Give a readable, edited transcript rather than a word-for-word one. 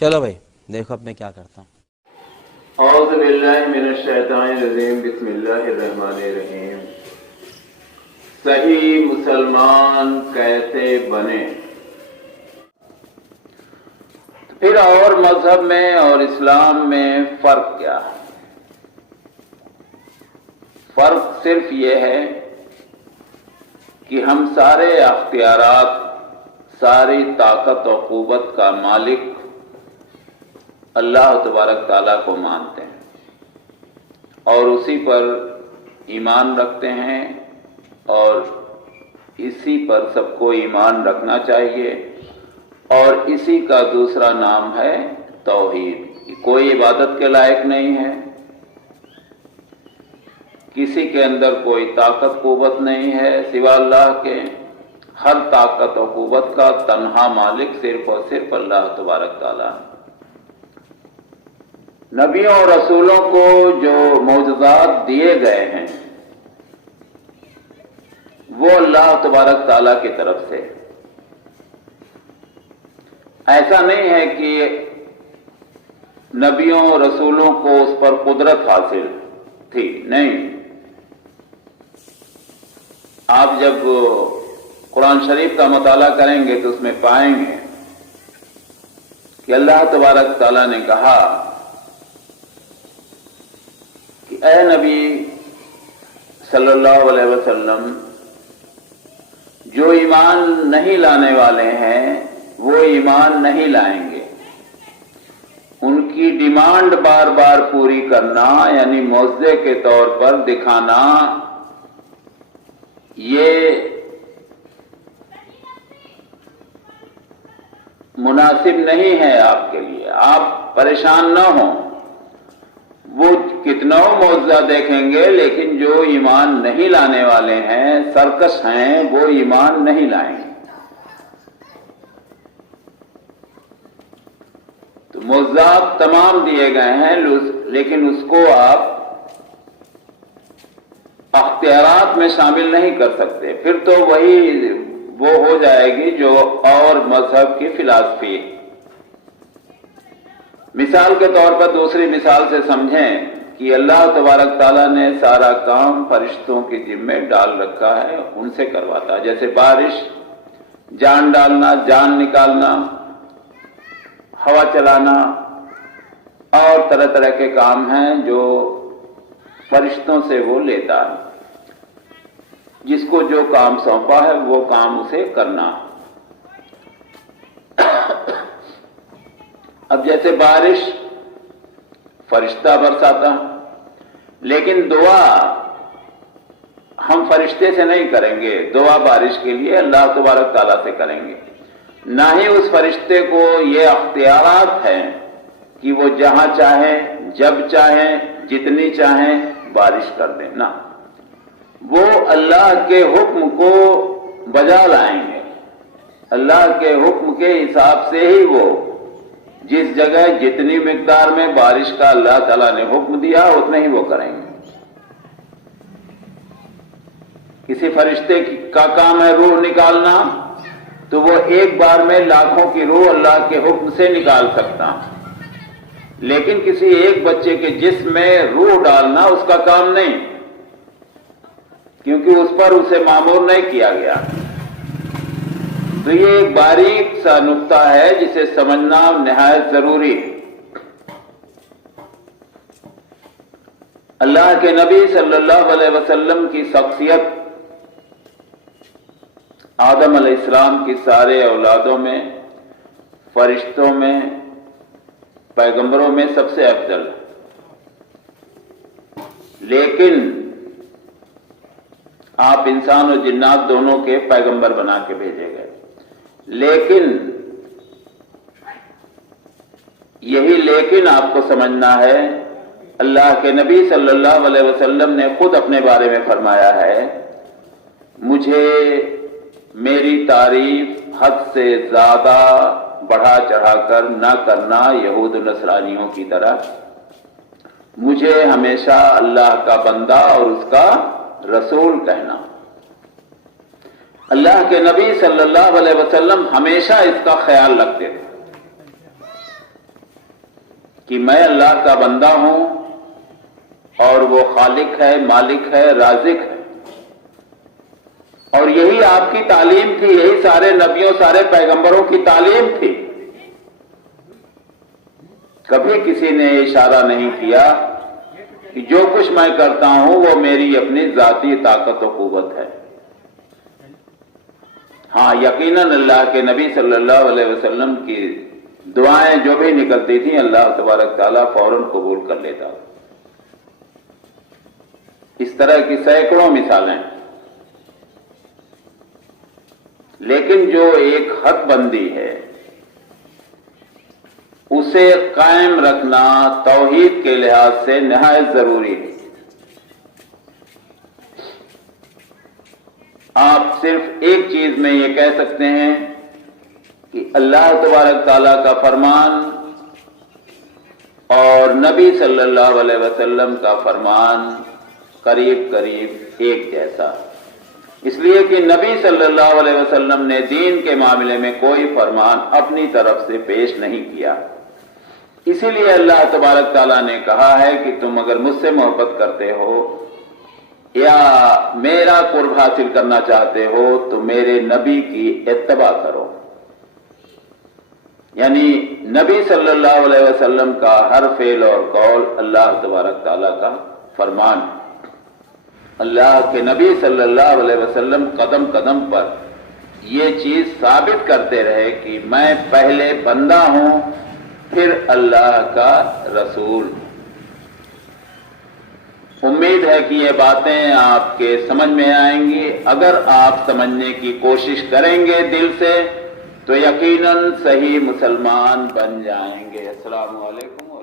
چلو بھائی دیکھو اب میں کیا کرتا ہوں۔ اعوذ باللہ من الشیطان الرجیم، بسم اللہ الرحمن الرحیم۔ صحیح مسلمان کیسے بنے؟ پھر اور مذہب میں اور اسلام میں فرق کیا ہے؟ فرق صرف یہ ہے کہ ہم سارے اختیارات، ساری طاقت و قوت کا مالک اللہ تبارک تعالیٰ کو مانتے ہیں اور اسی پر ایمان رکھتے ہیں، اور اسی پر سب کو ایمان رکھنا چاہیے، اور اسی کا دوسرا نام ہے توحید۔ کوئی عبادت کے لائق نہیں ہے، کسی کے اندر کوئی طاقت قوت نہیں ہے سوا اللہ کے، ہر طاقت و قوت کا تنہا مالک صرف اور صرف اللہ تبارک تعالیٰ۔ نبیوں اور رسولوں کو جو معجزات دیے گئے ہیں وہ اللہ تبارک تعالیٰ کی طرف سے، ایسا نہیں ہے کہ نبیوں اور رسولوں کو اس پر قدرت حاصل تھی، نہیں۔ آپ جب قرآن شریف کا مطالعہ کریں گے تو اس میں پائیں گے کہ اللہ تبارک تعالیٰ نے کہا کہ اے نبی صلی اللہ علیہ وسلم، جو ایمان نہیں لانے والے ہیں وہ ایمان نہیں لائیں گے، ان کی ڈیمانڈ بار بار پوری کرنا یعنی معجزے کے طور پر دکھانا، یہ مناسب نہیں ہے آپ کے لیے۔ آپ پریشان نہ ہوں، وہ کتنا معجزہ دیکھیں گے لیکن جو ایمان نہیں لانے والے ہیں، سرکش ہیں، وہ ایمان نہیں لائیں گے۔ تو معجزات تمام دیے گئے ہیں، لیکن اس کو آپ اختیارات میں شامل نہیں کر سکتے، پھر تو وہی وہ ہو جائے گی جو اور مذہب کی فلسفی۔ مثال کے طور پر دوسری مثال سے سمجھیں کہ اللہ تبارک تعالیٰ نے سارا کام فرشتوں کے ذمے ڈال رکھا ہے، ان سے کرواتا ہے، جیسے بارش، جان ڈالنا، جان نکالنا، ہوا چلانا، اور طرح طرح کے کام ہیں جو فرشتوں سے وہ لیتا ہے، جس کو جو کام سونپا ہے وہ کام اسے کرنا۔ اب جیسے بارش فرشتہ برساتا، لیکن دعا ہم فرشتے سے نہیں کریں گے، دعا بارش کے لیے اللہ تبارک تعالیٰ سے کریں گے۔ نہ ہی اس فرشتے کو یہ اختیارات ہیں کہ وہ جہاں چاہیں، جب چاہیں، جتنی چاہیں بارش کر دیں، نہ، وہ اللہ کے حکم کو بجا لائیں گے۔ اللہ کے حکم کے حساب سے ہی وہ جس جگہ جتنی مقدار میں بارش کا اللہ تعالیٰ نے حکم دیا اتنے ہی وہ کریں گے۔ کسی فرشتے کا کام ہے روح نکالنا، تو وہ ایک بار میں لاکھوں کی روح اللہ کے حکم سے نکال سکتا، لیکن کسی ایک بچے کے جسم میں روح ڈالنا اس کا کام نہیں، کیونکہ اس پر اسے مامور نہیں کیا گیا۔ تو یہ ایک باریک سا نقطہ ہے جسے سمجھنا نہایت ضروری ہے۔ اللہ کے نبی صلی اللہ علیہ وسلم کی شخصیت آدم علیہ السلام کی سارے اولادوں میں، فرشتوں میں، پیغمبروں میں سب سے افضل ہے، لیکن آپ انسان و جنات دونوں کے پیغمبر بنا کے بھیجے گئے، لیکن یہی لیکن آپ کو سمجھنا ہے، اللہ کے نبی صلی اللہ علیہ وسلم نے خود اپنے بارے میں فرمایا ہے، مجھے میری تعریف حد سے زیادہ بڑھا چڑھا کر نہ کرنا یہود و نصرانیوں کی طرح، مجھے ہمیشہ اللہ کا بندہ اور اس کا رسول کہنا۔ اللہ کے نبی صلی اللہ علیہ وسلم ہمیشہ اس کا خیال رکھتے تھے کہ میں اللہ کا بندہ ہوں اور وہ خالق ہے، مالک ہے، رازق ہے. اور یہی آپ کی تعلیم تھی، یہی سارے نبیوں، سارے پیغمبروں کی تعلیم تھی. کبھی کسی نے اشارہ نہیں کیا کہ جو کچھ میں کرتا ہوں وہ میری اپنی ذاتی طاقت و قوت ہے. ہاں یقیناً اللہ کے نبی صلی اللہ علیہ وسلم کی دعائیں جو بھی نکلتی تھیں اللہ تبارک تعالیٰ فوراً قبول کر لیتا. اس طرح کی سینکڑوں مثالیں. لیکن جو ایک حد بندی ہے اسے قائم رکھنا توحید کے لحاظ سے نہایت ضروری ہے. آپ صرف ایک چیز میں یہ کہہ سکتے ہیں کہ اللہ تبارک تعالیٰ کا فرمان اور نبی صلی اللہ علیہ وسلم کا فرمان قریب قریب ایک جیسا. اس لیے کہ نبی صلی اللہ علیہ وسلم نے دین کے معاملے میں کوئی فرمان اپنی طرف سے پیش نہیں کیا. اسی لیے اللہ تبارک تعالیٰ نے کہا ہے کہ تم اگر مجھ سے محبت کرتے ہو یا میرا قرب حاصل کرنا چاہتے ہو تو میرے نبی کی اتباع کرو. یعنی نبی صلی اللہ علیہ وسلم کا ہر فعل اور قول اللہ تبارک تعالیٰ کا فرمان. اللہ کے نبی صلی اللہ علیہ وسلم قدم قدم پر یہ چیز ثابت کرتے رہے کہ میں پہلے بندہ ہوں پھر اللہ کا رسول. امید ہے کہ یہ باتیں آپ کے سمجھ میں آئیں گی. اگر آپ سمجھنے کی کوشش کریں گے دل سے تو یقیناً صحیح مسلمان بن جائیں گے. السلام علیکم.